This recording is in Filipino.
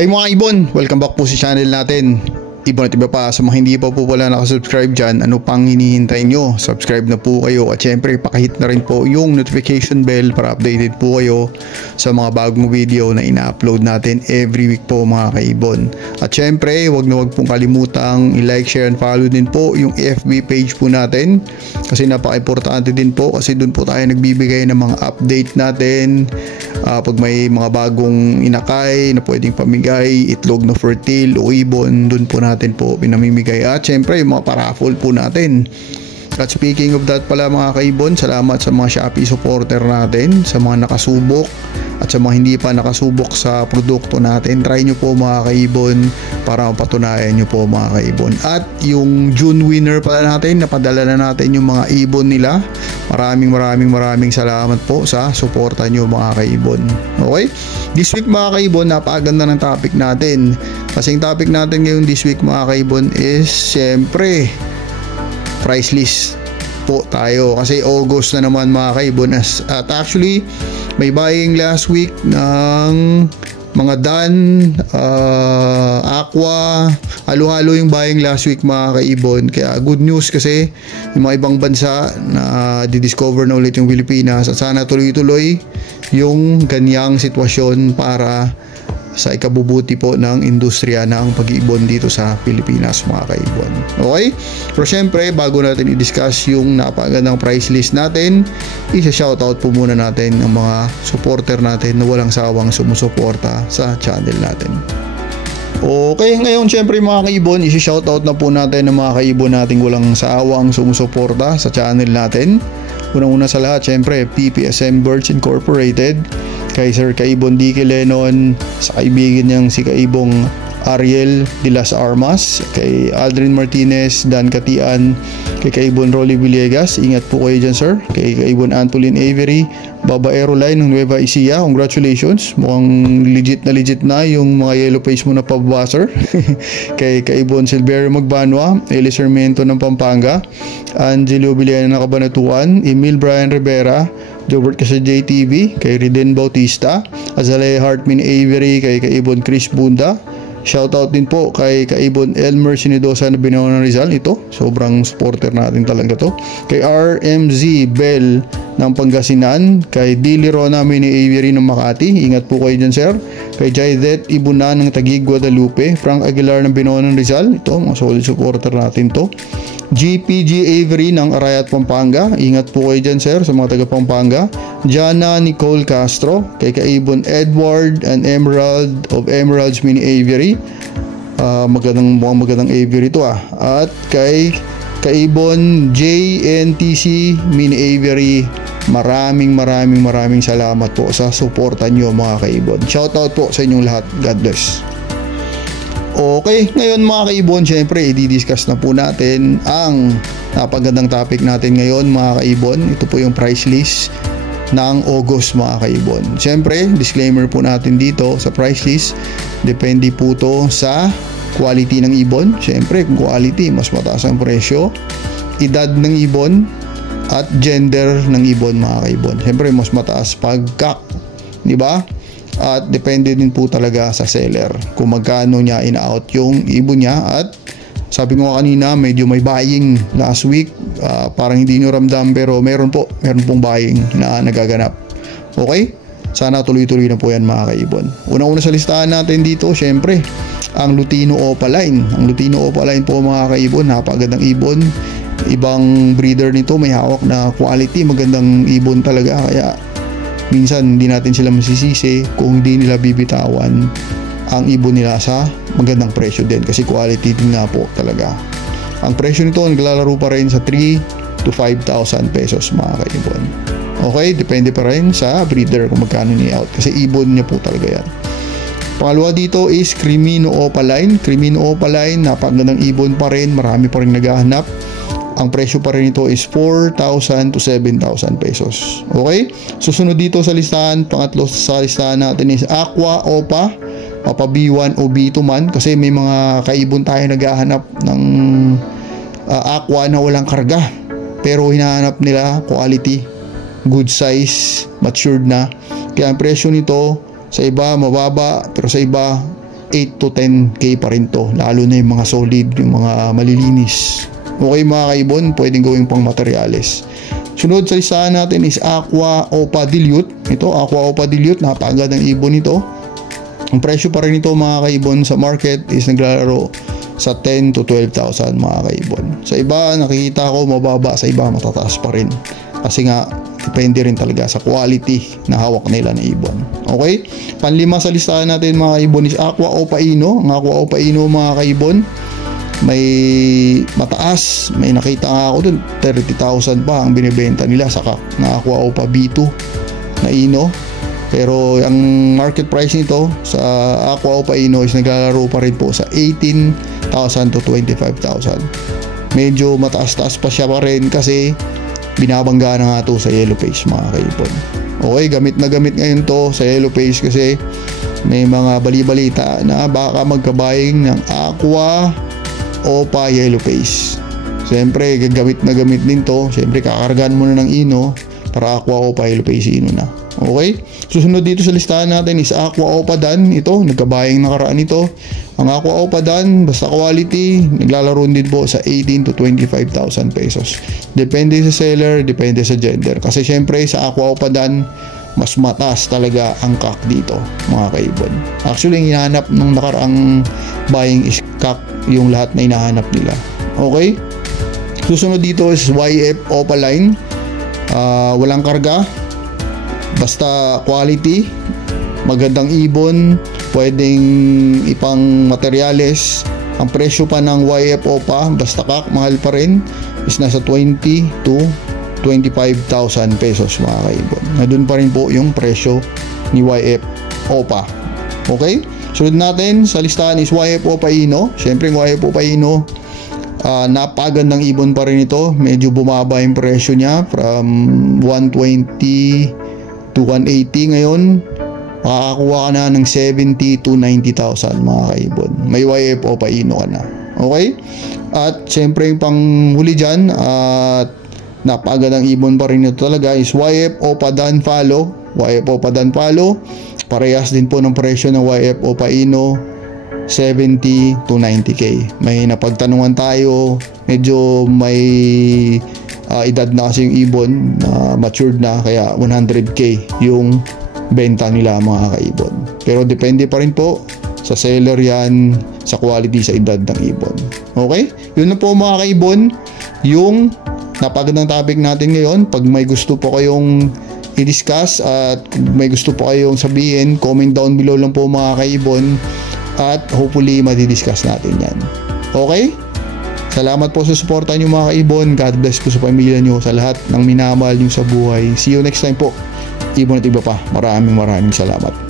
Hi mga ibon, welcome back po sa channel natin. Ibon at iba pa, sa mga hindi pa po pala nakasubscribe dyan, ano pang hinihintay nyo? Subscribe na po kayo at syempre pakihit na rin po yung notification bell para updated po kayo sa mga bagong video na ina-upload natin every week po mga kaibon. At syempre wag na wag pong kalimutang i-like, share and follow din po yung FB page po natin kasi napaka-importante din po kasi doon po tayo nagbibigay ng mga update natin. Pag may mga bagong inakay na pwedeng pamigay, itlog na fertile o ibon, doon po natin po pinamimigay at syempre yung mga paraffle po natin. At speaking of that pala mga kaibon, salamat sa mga Shopee supporter natin, sa mga nakasubok at sa mga hindi pa nakasubok sa produkto natin. Try nyo po mga kaibon para mapatunayan nyo po mga kaibon. At yung June winner pala natin, napadala na natin yung mga ibon nila. Maraming salamat po sa suporta nyo mga kaibon. Okay? This week mga kaibon, napakaganda ng topic natin. Kasing topic natin ngayon this week mga kaibon is syempre price list po tayo kasi August na naman mga kaibon at actually may buying last week ng mga Dan, Aqua, halo-halo yung buying last week mga kaibon. Kaya good news kasi yung mga ibang bansa na didiscover na ulit yung Pilipinas at sana tuloy-tuloy yung ganyang sitwasyon para sa ikabubuti po ng industriya ng pag-iibon dito sa Pilipinas mga kaibon. Okay? Pero syempre bago natin i-discuss yung napakagandang price list natin, isa-shoutout po muna natin ang mga supporter natin na walang sawang sumusuporta sa channel natin. Okay, ngayon syempre mga kaibon, isi-shoutout na po natin ang mga kaibon nating walang sawang sumusuporta sa channel natin. Unang-una sa lahat, syempre PPSM Birds Incorporated, kay Sir Kaibon Dicky Lennon, sa kaibigan niyang si Kaibong Ariel de las Armas, kay Aldrin Martinez, Dan Katian, kay Kaibon Rolly Villegas, ingat po kayo dyan sir, kay Kaibon Antolin Avery, Baba Aeroline ng Nueva Ecija, congratulations, mukhang legit na yung mga yellow face mo na pabwaser. Kay Kaibon Silverio Magbanwa, Eli Sarmiento ng Pampanga, Angelo Villena ng Cabanatuan, Emil Brian Rivera, Jobert kasi JTV, kay Riden Bautista, Azalea Hartman Avery, kay Kaibon Chris Bunda. Shoutout din po kay Kaibon Elmer Sinidosa na Binawan ng Rizal. Ito, sobrang supporter natin talaga to. Kay RMZ Bell ng Pangasinan, kay Dili Rona Mini Avery ng Makati, ingat po kayo dyan sir. Kay Jaidet Ibuna ng Taguig Guadalupe, Frank Aguilar ng Binawan ng Rizal. Ito, mga solid supporter natin to. GPG Avery ng Arayat Pampanga, ingat po kayo dyan sir sa mga taga Pampanga. Jana Nicole Castro, kay Kaibon Edward and Emerald of Emeralds Mini Avery, magandang Avery to at kay Kaibon JNTC Mini Avery, maraming salamat po sa suporta nyo mga kaibon. Shoutout po sa inyong lahat, God bless. Okay, ngayon mga kaibon, syempre i-discuss na po natin ang napagandang topic natin ngayon mga kaibon. Ito po yung price list ng August mga kaibon. Syempre, disclaimer po natin dito sa price list, depende po to sa quality ng ibon. Syempre, kung quality, mas mataas ang presyo, edad ng ibon at gender ng ibon mga kaibon. Syempre, mas mataas pag cock, di ba? At depende din po talaga sa seller kung magkano niya in-out yung ibon niya. At sabi ko kanina, medyo may buying last week, parang hindi nyo ramdam pero meron pong buying na nagaganap. Okay? Sana tuloy-tuloy na po yan mga kaibon. Una-una sa listahan natin dito, syempre ang Lutino Opaline. Ang Lutino Opaline po mga kaibon, napakagandang ibon. Ibang breeder nito may hawak na quality, magandang ibon talaga, kaya minsan hindi natin sila masisisi kung hindi nila bibitawan ang ibon nila sa magandang presyo din kasi quality din nga po talaga. Ang presyo nito naglalaro pa rin sa 3 to 5,000 pesos mga kaibon. Okay, depende pa rin sa breeder kung magkano ni-out kasi ibon niya po talaga yan. Pangalawa dito is Crimino Opaline. Crimino Opaline, napakagandang ibon pa rin, marami pa rin naghahanap. Ang presyo pa rin ito is 4,000 to 7,000 pesos. Okay? Susunod dito sa listahan, pangatlo sa listahan natin is Aqua Opa, Papa B1 o B2 man, kasi may mga kaibon tayo naghahanap ng Aqua na walang karga pero hinahanap nila quality, good size, matured na. Kaya ang presyo nito sa iba mababa pero sa iba 8 to 10k pa rin to, lalo na yung mga solid, yung mga malilinis. Okay mga kaibon, pwedeng gawing pang materyales. Sunod sa listahan natin is Aqua Opa Dilute. Ito, Aqua Opa Dilute, napakagandang ibon ito. Ang presyo pa rin ito mga kaibon sa market is naglalaro sa 10 to 12,000 mga kaibon. Sa iba nakikita ko mababa, sa iba matataas pa rin. Kasi nga depende rin talaga sa quality na hawak nila na ibon. Okay? Panlima sa listahan natin mga kaibon is Aqua Opa Ino. Ang Aqua Opa Ino mga kaibon, may mataas, may nakita nga ako dun 30,000 pa ang binibenta nila sa na Aqua Opa B2 na Ino. Pero ang market price nito sa Aqua Opa Ino is naglalaro pa rin po sa 18,000 to 25,000. Medyo mataas-taas pa siya pa rin kasi binabangga na nga to sa yellow page mga kaibon. Okay, gamit na gamit ngayon to sa yellow page kasi may mga bali-balita na baka magkabaying ng Aqua Opa Yellow Face. Siyempre gagamit na gamit din to. Siyempre kakargahan mo na ng Ino para Aqua Opa Yellow Face Ino na. Okay? Susunod dito sa listahan natin is Aqua Opa Dan. Ito, nagkabayang nakaraan ito. Ang Aqua Opa Dan, basta quality, naglalaro din po sa 18 to 25,000 pesos. Depende sa seller, depende sa gender. Kasi siyempre sa Aqua Opa Dan, mas mataas talaga ang CAC dito mga kaibon. Actually, ang hinahanap nung nakaraang buying is CAC, yung lahat na hinahanap nila. Okay? Susunod dito is YF Opa Line. Walang karga, basta quality, magandang ibon, pwedeng ipang materyales. Ang presyo pa ng YF Opa, basta CAC, mahal pa rin, is nasa 20 to 25,000 pesos mga kaibon. Na doon pa rin po yung presyo ni YF Opa. Okay? Sunod natin sa listahan is YF Opa Ino. Siyempre yung YF Opa Ino, napagandang ibon pa rin ito. Medyo bumaba yung presyo niya from 120 to 180 ngayon. Makakakuha ka na ng 70 to 90,000 mga kaibon. May YF Opa Ino ka na. Okay? At siyempre yung panghuli dyan at napagandang ibon pa rin ito talaga is YF Opa Dan Follow. YF Opa Dan Follow, parehas din po ng presyo ng YF Opa Ino, 70 to 90k. May napagtanungan tayo, medyo may edad na kasi yung ibon, matured na, kaya 100k yung benta nila mga kaibon. Pero depende pa rin po sa seller yan, sa quality, sa edad ng ibon. Okay? Yun na po mga kaibon yung napagandang topic natin ngayon. Pag may gusto po kayong i-discuss at may gusto po kayong sabihin, comment down below lang po mga kaibon at hopefully madidiscuss natin yan. Okay? Salamat po sa suporta nyo mga kaibon. God bless po sa pamilya nyo, sa lahat ng minamahal nyo sa buhay. See you next time po. Ibon at iba pa. Maraming salamat.